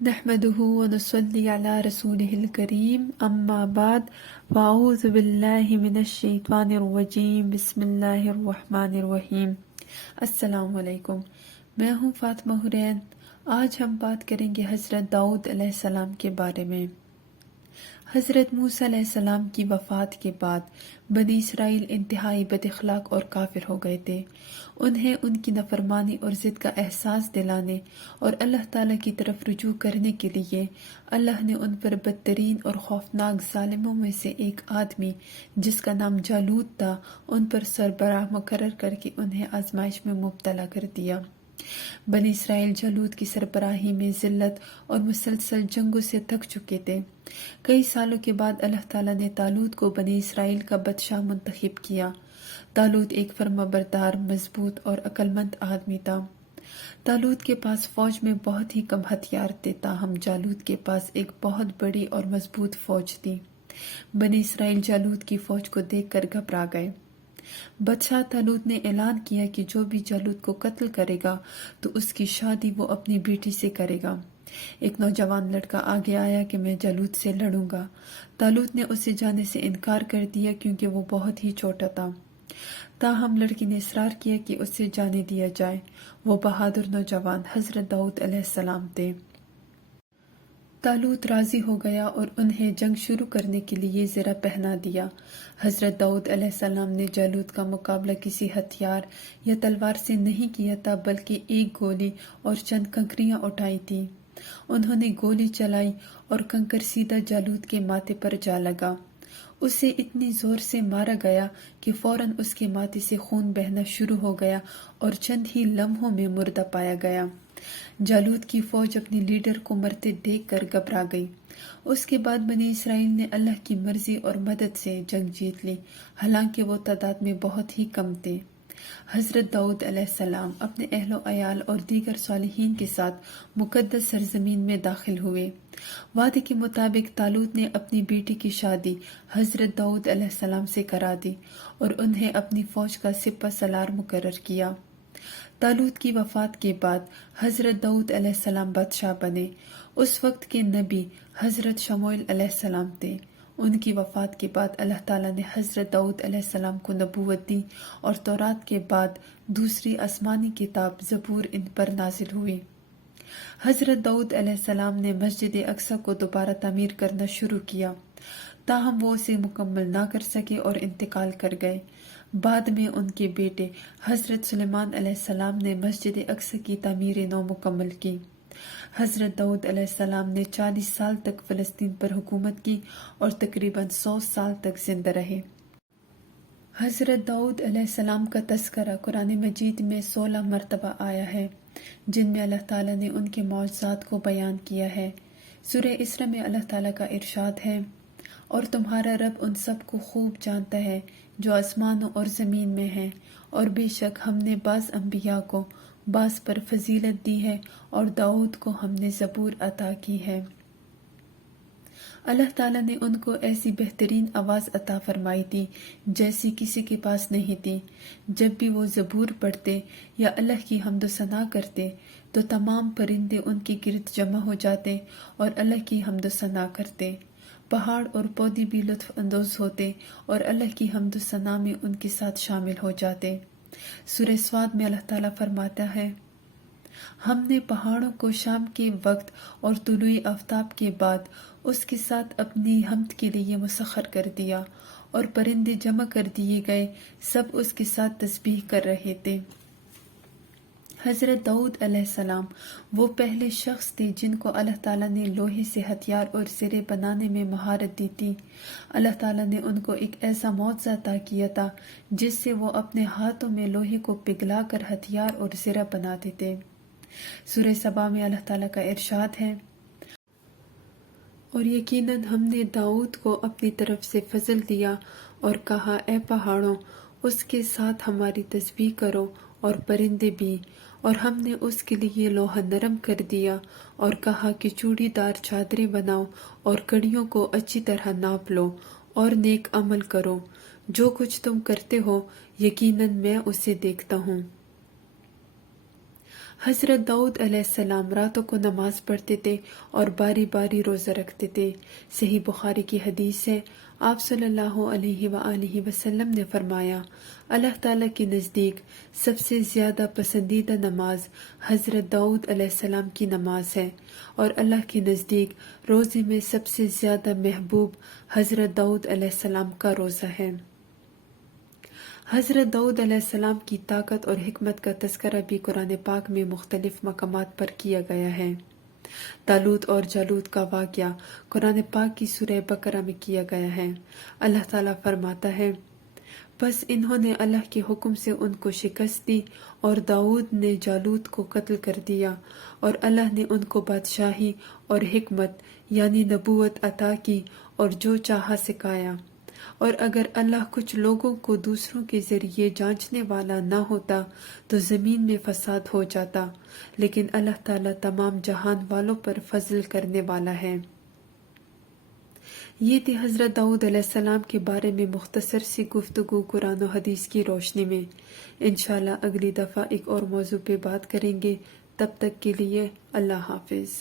نحمده ونصلي على رسوله الكريم اما بعد فاعوذ باللہ من الشیطان الرجیم بسم اللہ الرحمن الرحیم۔ السلام علیکم، میں ہوں فاطمہ حرین۔ آج ہم بات کریں گے حضرت داؤد علیہ السلام کے بارے میں۔ حضرت موسیٰ علیہ السلام کی وفات کے بعد بنی اسرائیل انتہائی بد اخلاق اور کافر ہو گئے تھے۔ انہیں ان کی نافرمانی اور ضد کا احساس دلانے اور اللہ تعالیٰ کی طرف رجوع کرنے کے لیے اللہ نے ان پر بدترین اور خوفناک ظالموں میں سے ایک آدمی جس کا نام جالوت تھا ان پر سربراہ مقرر کر کے انہیں آزمائش میں مبتلا کر دیا۔ بنی اسرائیل جالوت کی سربراہی میں ذلت اور مسلسل جنگوں سے تھک چکے تھے۔ کئی سالوں کے بعد اللہ تعالیٰ نے طالوت کو بنی اسرائیل کا بادشاہ منتخب کیا۔ طالوت ایک فرمانبردار، مضبوط اور عقلمند آدمی تھا۔ طالوت کے پاس فوج میں بہت ہی کم ہتھیار تھے، تاہم جالوت کے پاس ایک بہت بڑی اور مضبوط فوج تھی۔ بنی اسرائیل جالوت کی فوج کو دیکھ کر گھبرا گئے۔ بادشاہ طالوت نے اعلان کیا کہ جو بھی جالوت کو قتل کرے گا تو اس کی شادی وہ اپنی بیٹی سے کرے گا۔ ایک نوجوان لڑکا آگے آیا کہ میں جالوت سے لڑوں گا۔ طالوت نے اسے جانے سے انکار کر دیا کیونکہ وہ بہت ہی چھوٹا تھا۔ تاہم لڑکی نے اصرار کیا کہ اسے جانے دیا جائے۔ وہ بہادر نوجوان حضرت داؤد علیہ السلام تھے۔ طالوت راضی ہو گیا اور انہیں جنگ شروع کرنے کے لیے زرہ پہنا دیا۔ حضرت داؤد علیہ السلام نے جالوت کا مقابلہ کسی ہتھیار یا تلوار سے نہیں کیا تھا، بلکہ ایک گولی اور چند کنکریاں اٹھائی تھیں۔ انہوں نے گولی چلائی اور کنکر سیدھا جالوت کے ماتھے پر جا لگا۔ اسے اتنی زور سے مارا گیا کہ فوراً اس کے ماتھے سے خون بہنا شروع ہو گیا اور چند ہی لمحوں میں مردہ پایا گیا۔ جالوت کی فوج اپنے لیڈر کو مرتے دیکھ کر گھبرا گئی۔ اس کے بعد بنی اسرائیل نے اللہ کی مرضی اور مدد سے جنگ جیت لی، حالانکہ وہ تعداد میں بہت ہی کم تھے۔ حضرت داؤد علیہ السلام اپنے اہل و عیال اور دیگر صالحین کے ساتھ مقدس سرزمین میں داخل ہوئے۔ وعدے کے مطابق طالوت نے اپنی بیٹی کی شادی حضرت داؤد علیہ السلام سے کرا دی اور انہیں اپنی فوج کا سپہ سالار مقرر کیا۔ طالوت کی وفات کے بعد حضرت داؤد علیہ السلام بادشاہ بنے۔ اس وقت کے نبی حضرت شموئیل علیہ السلام تھے۔ ان کی وفات کے بعد اللہ تعالیٰ نے حضرت داؤد علیہ السلام کو نبوت دی اور تورات کے بعد دوسری آسمانی کتاب زبور ان پر نازل ہوئی۔ حضرت داؤد علیہ السلام نے مسجد اقصی کو دوبارہ تعمیر کرنا شروع کیا، تاہم وہ اسے مکمل نہ کر سکے اور انتقال کر گئے۔ بعد میں ان کے بیٹے حضرت سلیمان علیہ السلام نے مسجد اقصی کی تعمیر نو مکمل کی۔ حضرت داؤد علیہ السلام نے 40 سال تک فلسطین پر حکومت کی اور تقریباً 100 سال تک زندہ رہے۔ حضرت داؤد علیہ السلام کا تذکرہ قرآن مجید میں 16 مرتبہ آیا ہے، جن میں اللہ تعالیٰ نے ان کے معجزات کو بیان کیا ہے۔ سورہ اسراء میں اللہ تعالیٰ کا ارشاد ہے، اور تمہارا رب ان سب کو خوب جانتا ہے جو آسمانوں اور زمین میں ہیں، اور بے شک ہم نے بعض انبیاء کو بعض پر فضیلت دی ہے اور داؤد کو ہم نے زبور عطا کی ہے۔ اللہ تعالیٰ نے ان کو ایسی بہترین آواز عطا فرمائی تھی جیسی کسی کے پاس نہیں تھی۔ جب بھی وہ زبور پڑھتے یا اللہ کی حمد و ثنا کرتے تو تمام پرندے ان کے گرد جمع ہو جاتے اور اللہ کی حمد و ثنا کرتے۔ پہاڑ اور پودے بھی لطف اندوز ہوتے اور اللہ کی حمد و ثنا میں ان کے ساتھ شامل ہو جاتے۔ سورہ صاد میں اللہ تعالیٰ فرماتا ہے، ہم نے پہاڑوں کو شام کے وقت اور طلوع آفتاب کے بعد اس کے ساتھ اپنی حمد کے لیے مسخر کر دیا، اور پرندے جمع کر دیے گئے، سب اس کے ساتھ تسبیح کر رہے تھے۔ حضرت داؤد علیہ السلام وہ پہلے شخص تھے جن کو اللہ تعالیٰ نے لوہے سے ہتھیار اور زرے بنانے میں مہارت دی تھی۔ اللہ تعالیٰ نے ان کو ایک ایسا معجزہ عطا کیا تھا جس سے وہ اپنے ہاتھوں میں لوہے کو پگھلا کر ہتھیار اور زرہ بناتے تھے۔ سورہ سبا میں اللہ تعالیٰ کا ارشاد ہے، اور یقیناً ہم نے داؤد کو اپنی طرف سے فضل دیا اور کہا، اے پہاڑوں اس کے ساتھ ہماری تسبیح کرو، اور پرندے بھی، اور ہم نے اس کے لیے لوہا نرم کر دیا اور کہا کہ چوڑی دار چادریں بناؤ اور کڑیوں کو اچھی طرح ناپ لو اور نیک عمل کرو، جو کچھ تم کرتے ہو یقیناً میں اسے دیکھتا ہوں۔ حضرت داؤد علیہ السلام راتوں کو نماز پڑھتے تھے اور باری باری روزہ رکھتے تھے۔ صحیح بخاری کی حدیث ہے، آپ صلی اللہ علیہ وآلہ وسلم نے فرمایا، اللہ تعالیٰ کے نزدیک سب سے زیادہ پسندیدہ نماز حضرت داؤد علیہ السلام کی نماز ہے، اور اللہ کے نزدیک روزے میں سب سے زیادہ محبوب حضرت داؤد علیہ السلام کا روزہ ہے۔ حضرت داؤد علیہ السلام کی طاقت اور حکمت کا تذکرہ بھی قرآن پاک میں مختلف مقامات پر کیا گیا ہے۔ طالوت اور جالوت کا واقعہ قرآن پاک کی سورہ بقرہ میں کیا گیا ہے۔ اللہ تعالیٰ فرماتا ہے، بس انہوں نے اللہ کے حکم سے ان کو شکست دی اور داؤد نے جالوت کو قتل کر دیا، اور اللہ نے ان کو بادشاہی اور حکمت یعنی نبوت عطا کی اور جو چاہا سکھایا۔ اور اگر اللہ کچھ لوگوں کو دوسروں کے ذریعے جانچنے والا نہ ہوتا تو زمین میں فساد ہو جاتا، لیکن اللہ تعالیٰ تمام جہان والوں پر فضل کرنے والا ہے۔ یہ تھی حضرت داؤد علیہ السلام کے بارے میں مختصر سی گفتگو قرآن و حدیث کی روشنی میں۔ انشاءاللہ اگلی دفعہ ایک اور موضوع پہ بات کریں گے۔ تب تک کے لیے اللہ حافظ۔